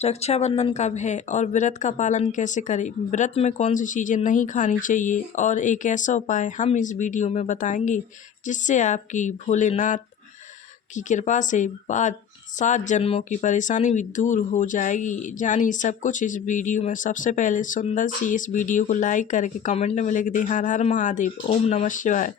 रक्षाबंधन कब है और व्रत का पालन कैसे करें, व्रत में कौन सी चीज़ें नहीं खानी चाहिए और एक ऐसा उपाय हम इस वीडियो में बताएंगे जिससे आपकी भोलेनाथ की कृपा से बाद 7 जन्मों की परेशानी भी दूर हो जाएगी। जानिए सब कुछ इस वीडियो में। सबसे पहले सुंदर सी इस वीडियो को लाइक करके कमेंट में लिख दें हर हर महादेव, ओम नमः शिवाय।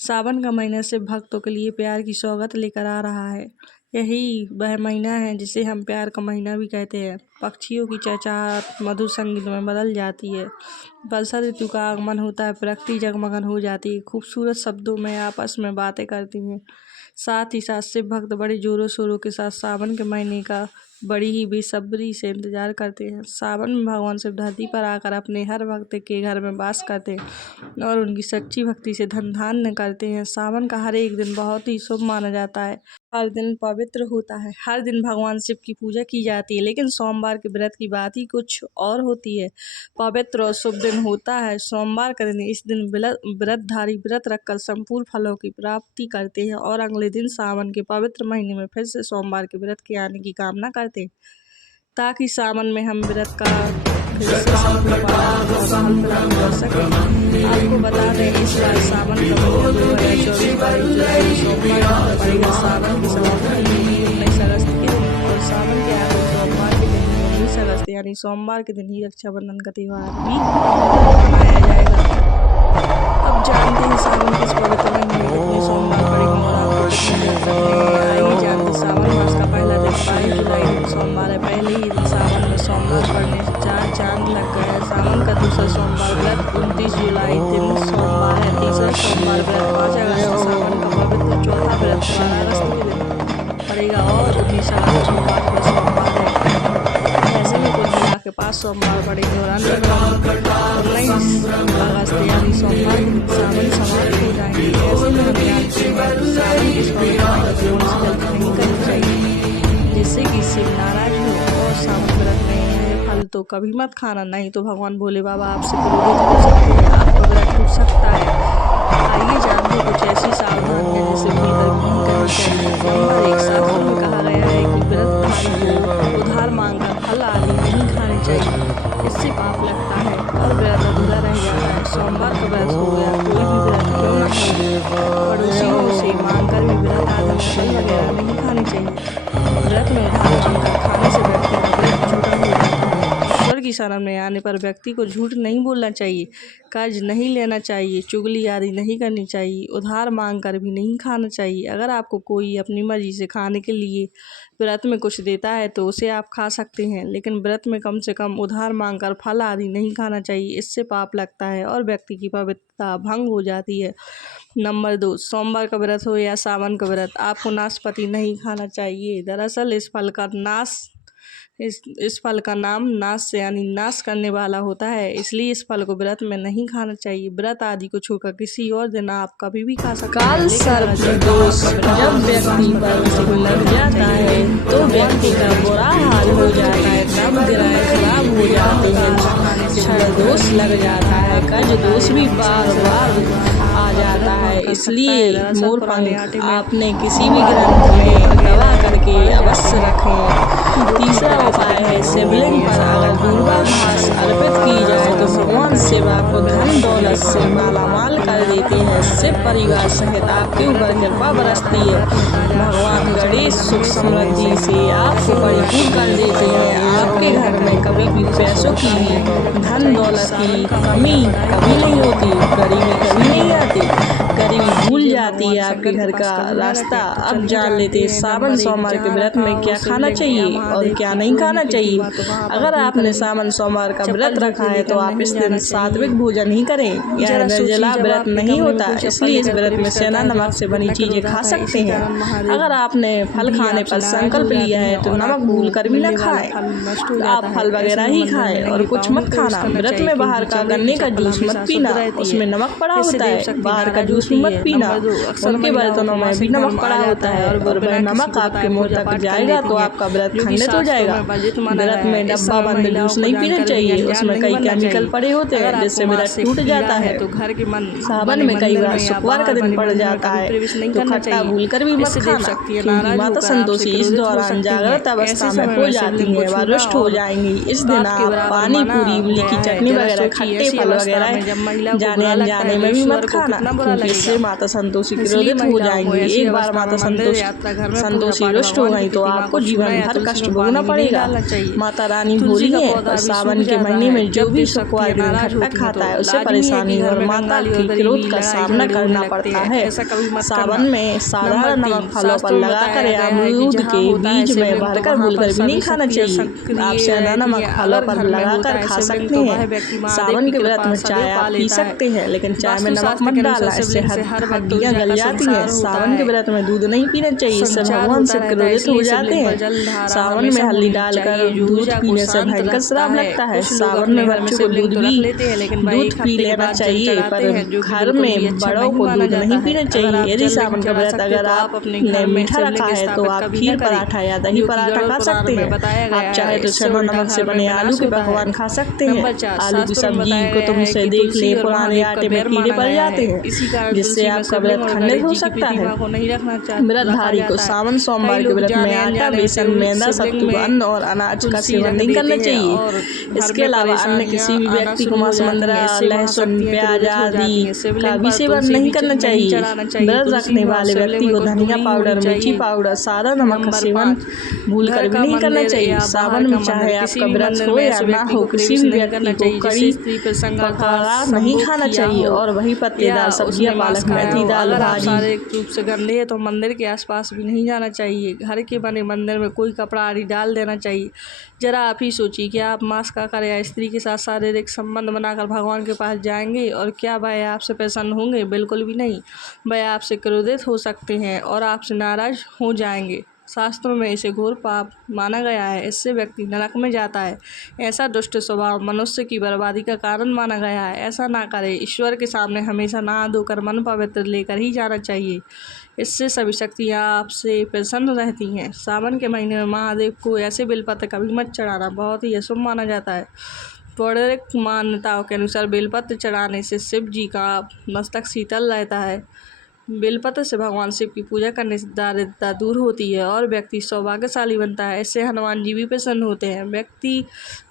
सावन का महीना से भक्तों के लिए प्यार की सौगात लेकर आ रहा है। यही वह महीना है जिसे हम प्यार का महीना भी कहते हैं। पक्षियों की चहचहाहट मधुर संगीत में बदल जाती है। वर्षा ऋतु का आगमन होता है, प्रकृति जगमगन हो जाती है, खूबसूरत शब्दों में आपस में बातें करती हैं। साथ ही साथ शिव भक्त बड़े जोरों शोरों के साथ सावन के महीने का बड़ी ही बेसब्री से इंतजार करते हैं। सावन में भगवान शिव धरती पर आकर अपने हर भक्त के घर में वास करते हैं और उनकी सच्ची भक्ति से धन धान्य करते हैं। सावन का हर एक दिन बहुत ही शुभ माना जाता है, हर दिन पवित्र होता है, हर दिन भगवान शिव की पूजा की जाती है। लेकिन सोमवार के व्रत की बात ही कुछ और होती है, पवित्र और शुभ दिन होता है सोमवार का दिन। इस दिन व्रतधारी व्रत रखकर संपूर्ण फलों की प्राप्ति करते हैं और अगले दिन सावन के पवित्र महीने में फिर से सोमवार के व्रत के आने की कामना करते हैं ताकि सावन में हम व्रत का फिर से संपूर्ण पालन और फल प्राप्त कर सकें। आपको बता दें इस बार सावन का महीना 2024 जुलाई सोमवार पड़ेगा। सावन की समाप्ति 19 अगस्त के दिन और सावन के आखिरी सोमवार के दिन 19 अगस्त यानी सोमवार के दिन ही रक्षाबंधन का त्यौहार भी मनाया जाएगा। अब जानते हैं सावन किस पवित्र महीने में कितने सोमवार पड़ेंगे और आपको कितने व्रत रखने हैं। आइए जानते हैं। सावन मास का पहला दिन 22 जुलाई दिन सोमवार है। पहले ही दिन सावन में सोमवार पड़ने से 4 चांद लग गए हैं। सावन का दूसरा सोमवार व्रत 29 जुलाई दिन सोमवार है। तीसरा सोमवार व्रत 5 अगस्त। सावन का पवित्र चौथा व्रत 12 अगस्त के दिन पड़ेगा और 19 अगस्त सोमवार के सोमवार है। ऐसे में कुल मिला के 5 सोमवार पड़ेंगे और अन्य 19 अगस्त यानी सोमवार के दिन सावन समाप्त हो जाएंगे। ऐसे में हम जानते हैं सावन के सोमवार गलती नहीं करनी चाहिए जिससे कि शिव नाराज हो और सावन व्रत में फल तो कभी मत खाना, नहीं तो भगवान भोले बाबा आपसे क्रोधित हो सकते हैं, आपका व्रत टूट सकता है। आइए जानते कुछ ऐसी सावधानियां जिसे भूलकर नहीं करनी चाहिए। नंबर 1, शास्त्रों में कहा गया है कि व्रतधारी को उधार मांगकर फल आदि नहीं खाने चाहिए, इससे पाप लगता है और व्रत अधूरा रह जाता है। सोमवार का व्रत हो या कोई भी व्रत क्यों न हो, पड़ोसियों से मांगकर भी व्रत आदि फल वगैरह नहीं खाने चाहिए। व्रत में उधार मांगकर खाने से व्यक्ति का व्रत झूठा हो जाता है। ईश्वर की शरण में आने पर व्यक्ति को झूठ नहीं बोलना चाहिए, कर्ज नहीं लेना चाहिए, चुगली आदि नहीं करनी चाहिए, उधार मांग कर भी नहीं खाना चाहिए। अगर आपको कोई अपनी मर्जी से खाने के लिए व्रत में कुछ देता है तो उसे आप खा सकते हैं, लेकिन व्रत में कम से कम उधार मांगकर फल आदि नहीं खाना चाहिए, इससे पाप लगता है और व्यक्ति की पवित्रता भंग हो जाती है। नंबर 2, सोमवार का व्रत हो या सावन का व्रत, आपको नाशपाती नहीं खाना चाहिए। दरअसल इस फल का नाम नाश यानी नाश करने वाला होता है, इसलिए इस फल को व्रत में नहीं खाना चाहिए। व्रत आदि को छोड़कर किसी और दिन आप कभी भी खा सकते हैं। काल सर्प दोष जब व्यक्ति पर लग जाता है तो व्यक्ति का बुरा हाल हो जाता है, दम गिराए खराब हो जाते हैं, क्षण दोष लग जाता है, कर्ज दोष भी बार बार आ जाता है। इसलिए मोरपंख आपने किसी भी ग्रंथ में दवा करके अवश्य रखें। तीसरा उपाय है शिवलिंग पर अगर दूर्वाघास अर्पित की जाए तो भगवान शिव आपको धन दौलत से मालामाल कर देते हैं। शिव परिवार सहित आपके ऊपर कृपा बरसती है। भगवान गणेश सुख समृद्धि से आपको परिपूर्ण कर देते हैं। आपके घर में कभी भी पैसों की धन दौलत की कमी कभी नहीं होती, गरीबी कभी नहीं आती, गरीबी भूल जाती है आपके घर का रास्ता। अब जान लेते हैं सावन सोमवार के व्रत में क्या खाना चाहिए और क्या नहीं खाना चाहिए। अगर आपने सावन सोमवार का व्रत रखा है तो आप इस दिन सात्विक भोजन ही करें। यह निर्जला व्रत नहीं होता, इसलिए इस व्रत में सेंधा नमक से बनी चीजें खा सकते हैं। अगर आपने फल खाने पर संकल्प लिया है तो नमक भूल कर भी न खाएं, आप फल वगैरह ही खाएं और कुछ मत खाना। व्रत में बाहर का गन्ने का जूस मत पीना, उसमें नमक पड़ा होता है, बाहर का जूस मत पीना। उनके बर्तनों में भी नमक पड़ा होता है और वह नमक आपके मुंह तक जाएगा तो आपका व्रत खंडित हो जाएगा। व्रत में डब्बा बंद जूस नहीं पीना चाहिए, उसमें कई केमिकल पड़े होते हैं जिससे व्रत टूट जाता है। सावन में कई बार शुक्रवार का दिन पड़ जाता है तो खट्टा भूल कर भी मत खाना, क्योंकि माता संतोषी इस दौरान जागृत अवस्था में हो जाती है, वह रुष्ट हो जाएंगी। इस दिन आप पानी पूरी, इमली की चटनी वगैरह, खट्टे फल वगैरह जाने अनजाने में भी मत खाना, क्योंकि इससे माता संतोषी क्रोधित हो जाएंगी। एक बार माता संतोषी रुष्ट हो गई तो आपको जीवन भर कष्ट भोगना पड़ेगा। माता रानी भोली है और सावन के महीने में जो भी शुक्रवार के दिन खट्टा खाता है उससे परेशानी और माता के क्रोध का सामना करना पड़ता है। सावन में साधारण नमक फलों पर लगाकर या अमरूद के बीज में भरकर भूलकर भी नहीं खाना चाहिए। आप सादा नमक फलों पर लगाकर खा सकते हैं। सावन के व्रत में चाय आप पी सकते हैं, लेकिन चाय में नमक मत डालना, इससे हड्डियां गल जाती हैं। सावन के व्रत में दूध नहीं पीना चाहिए, इससे भगवान से क्रोधित हो जाते हैं। सावन में हल्दी डालकर दूध पीने से भयंकर श्राप लगता है। सावन में बच्चों को दूध पी लेना चाहिए, पर घर में बड़ों को दूध नहीं पीना चाहिए। यदि सावन का व्रत अगर आपने मीठा रखा है तो आप खीर पराठा या दही पराठा खा सकते हैं। आप चाहे तो चना नमक से बने आलू के पकवान खा सकते हैं। आलू की सब्जी को तुम से देख ले, पुराने आटे में कीड़े पड़ जाते हैं जिससे आपका व्रत खंडित हो सकता है। व्रतधारी को सावन सोमवार के व्रत में आटा, बेसन, मैदा, सत्तू, अन्न और अनाज का सेवन नहीं करना चाहिए। इसके अलावा अन्य किसी भी व्यक्ति को मांस, मंद्रा, लहसुन, प्याज आदि का भी सेवन नहीं करना चाहिए। व्रत रखने वाले व्यक्ति को धनिया पाउडर, मिर्ची पाउडर, सादा नमक का सेवन भूलकर भी नहीं करना चाहिए। सावन में चाहे आपका व्रत हो या ना हो, किसी भी व्यक्ति को कड़ी पका नहीं खाना चाहिए और वही पत्तेदार सब्जियां, पालक, मेथी, दाल, भाजी। शारीरिक रूप से गंदे है तो मंदिर के आसपास भी नहीं जाना चाहिए। घर के बने मंदिर में कोई कपड़ा आदि डाल देना चाहिए। जरा आप ही सोचिए कि आप मांस खाकर या स्त्री के साथ शारीरिक संबंध बनाकर भगवान के पास जाएंगे और क्या वह आपसे प्रसन्न होंगे? बिल्कुल भी नहीं। वह आपसे क्रोधित हो सकते हैं और आपसे नाराज हो जाएंगे। शास्त्रों में इसे घोर पाप माना गया है, इससे व्यक्ति नरक में जाता है। ऐसा दुष्ट स्वभाव मनुष्य की बर्बादी का कारण माना गया है। ऐसा ना करें। ईश्वर के सामने हमेशा नहा धोकर मन पवित्र लेकर ही जाना चाहिए, इससे सभी शक्तियाँ आपसे प्रसन्न रहती हैं। सावन के महीने में महादेव को ऐसे बेलपत्र कभी मत चढ़ाना, बहुत ही अशुभ माना जाता है। पौराणिक मान्यताओं के अनुसार बेलपत्र चढ़ाने से शिव जी का मस्तक शीतल रहता है। बेलपत्र से भगवान शिव की पूजा करने से दारिद्रता दूर होती है और व्यक्ति सौभाग्यशाली बनता है। इससे हनुमान जी भी प्रसन्न होते हैं व्यक्ति,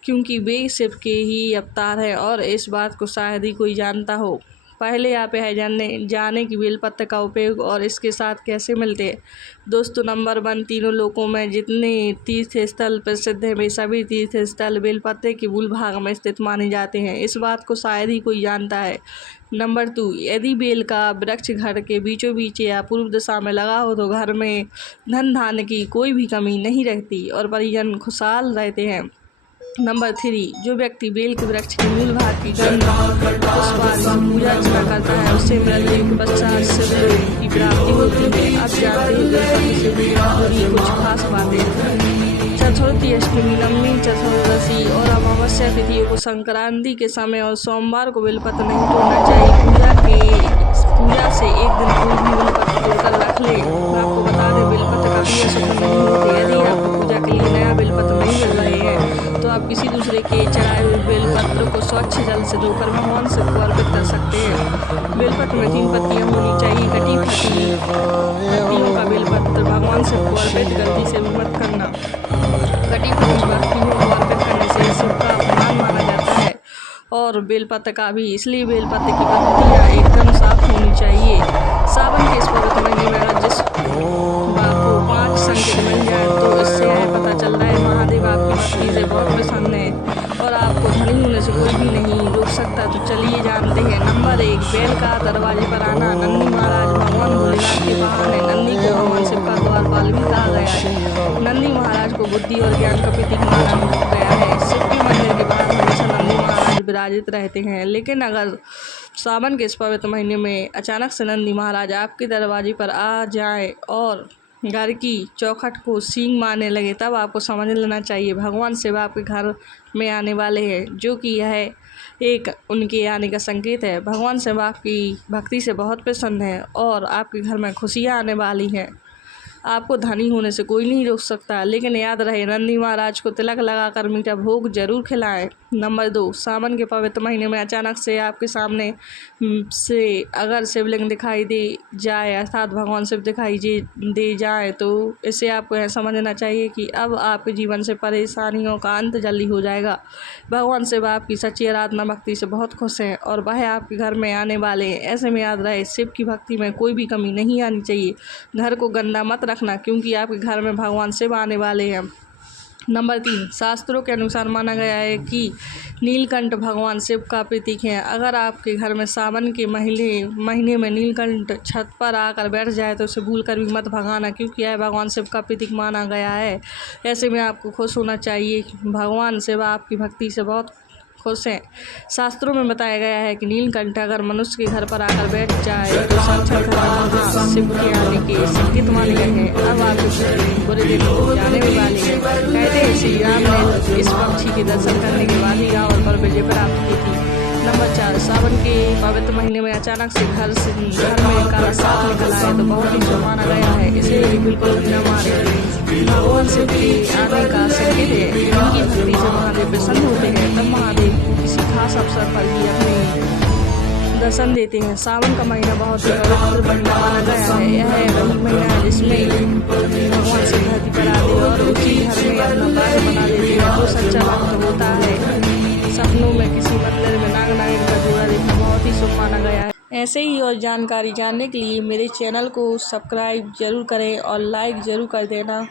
क्योंकि वे शिव के ही अवतार हैं और इस बात को शायद ही कोई जानता हो। पहले आप यह जाने कि बेलपत्र का उपयोग और इसके साथ कैसे मिलते हैं। दोस्तों, नंबर 1, तीनों लोकों में जितने तीर्थ स्थल प्रसिद्ध हैं वे सभी तीर्थ स्थल बेलपत्र के मूल भाग में स्थित माने जाते हैं। इस बात को शायद ही कोई जानता है। नंबर 2, यदि बेल का वृक्ष घर के बीचों बीच या पूर्व दिशा में लगा हो तो घर में धन धान्य की कोई भी कमी नहीं रहती और परिजन खुशहाल रहते हैं। नंबर 3, जो व्यक्ति बेल के वृक्ष के मूल भाग की गंध पूजा अर्चना करता है उससे मृत्यु के पश्चात शिव की प्राप्ति होती है। अब जानते हैं कुछ खास बातें। चतुर्थी, अष्टमी, नवमी, चतुर्दशी और अमावस्या तिथियों को संक्रांति के समय और सोमवार को बेलपत्र नहीं तोड़ना चाहिए। पूजा से एक दिन पूर्व भी बेलपत्र तोड़कर रख ले। आपको बता दें, बेलपत्र कभी अशुभ नहीं होते। यदि आपको पूजा के लिए नया बेलपत्र नहीं मिल रहे हैं तो आप किसी दूसरे के चढ़ाए हुए बेलपत्र को स्वच्छ जल से धोकर भगवान से अर्पित कर सकते हैं। बेलपत्र में 3 पत्तियां होनी चाहिए। कटी फटी पत्तियों का बेलपत्र भगवान से अर्पित गलती से भी मत करना। कटी फटी पत्तियों को अर्पित करने से शिव का अपमान माना जाता है और बेलपत्र का भी। इसलिए बेलपत्र की पत्तियां एकदम साफ होनी चाहिए। सावन के इस पवित्र महीने में अगर जिस आपको 5 संकेत मिल जाए तो इससे यह पता चलता है महादेव आपकी भक्ति से बहुत प्रसन्न है और आपको धनी होने से कोई भी नहीं रोक सकता। तो चलिए जानते हैं। नंबर 1, बैल का दरवाजे पर आना। नंदी महाराज भगवान भोलेनाथ के वाहन है। नंदी को भगवान शिव का द्वारपाल भी कहा गया है। नंदी महाराज को बुद्धि और ज्ञान का प्रतीक माना गया है। शिव के मंदिर के बाहर हमेशा नंदी महाराज विराजित रहते हैं। लेकिन अगर सावन के इस पवित्र महीने में अचानक से नंदी महाराज आपके दरवाजे पर आ जाए और घर की चौखट को सींग मारने लगे तब आपको समझ लेना चाहिए भगवान शिव आपके घर में आने वाले हैं, जो कि यह एक उनके आने का संकेत है। भगवान शिव आपकी भक्ति से बहुत प्रसन्न है और आपके घर में खुशियाँ आने वाली हैं। आपको धनी होने से कोई नहीं रोक सकता, लेकिन याद रहे नंदी महाराज को तिलक लगाकर मीठा भोग जरूर खिलाएं। नंबर 2, सावन के पवित्र महीने में अचानक से आपके सामने से अगर शिवलिंग दिखाई दे जाए अर्थात भगवान शिव दिखाई दे जाए तो इससे आपको यह समझना चाहिए कि अब आपके जीवन से परेशानियों का अंत जल्दी हो जाएगा। भगवान शिव आपकी सच्ची आराधना भक्ति से बहुत खुश हैं और वह आपके घर में आने वाले हैं। ऐसे में याद रहे शिव की भक्ति में कोई भी कमी नहीं आनी चाहिए। घर को गंदा मत रखना क्योंकि आपके घर में भगवान शिव आने वाले हैं। नंबर 3, शास्त्रों के अनुसार माना गया है कि नीलकंठ भगवान शिव का प्रतीक है। अगर आपके घर में सावन के महीने में नीलकंठ छत पर आकर बैठ जाए तो उसे भूल कर भी मत भगाना क्योंकि यह भगवान शिव का प्रतीक माना गया है। ऐसे में आपको खुश होना चाहिए। भगवान शिव आपकी भक्ति से बहुत खुश हैं। शास्त्रों में बताया गया है कि नीलकंठ अगर मनुष्य के घर पर आकर बैठ जाए तो साक्षात भगवान शिव के आने के संकेत माने गए हैं। अब आपके बुरे दिन जाने वाले हैं। कहते हैं श्री राम ने इस पक्षी के दर्शन करने के बाद ही रावण पर विजय प्राप्त की थी। नंबर 4, सावन के पवित्र महीने में अचानक से घर में काला सांप निकल आए तो बहुत ही शुभ माना गया है। इसे बिल्कुल भी न मारे। भगवान शिव के आने का संकेत है। इनकी भक्ति से महादेव प्रसन्न होते हैं तब महादेव किसी खास अवसर पर ही अपने दर्शन देते हैं। सावन का महीना बहुत ही पवित्र महीना माना गया है। यह वही महीना है जिसमें भगवान शिव धरती पर आते और उसी घर में अपना बाग बना देते हैं। जो सच्चा भक्त होता है सपनों में किसी मंदिर में नाग नागिन का जोड़ा देखना बहुत ही शुभ माना गया है। ऐसे ही और जानकारी जानने के लिए मेरे चैनल को सब्सक्राइब जरूर करें और लाइक जरूर कर देना।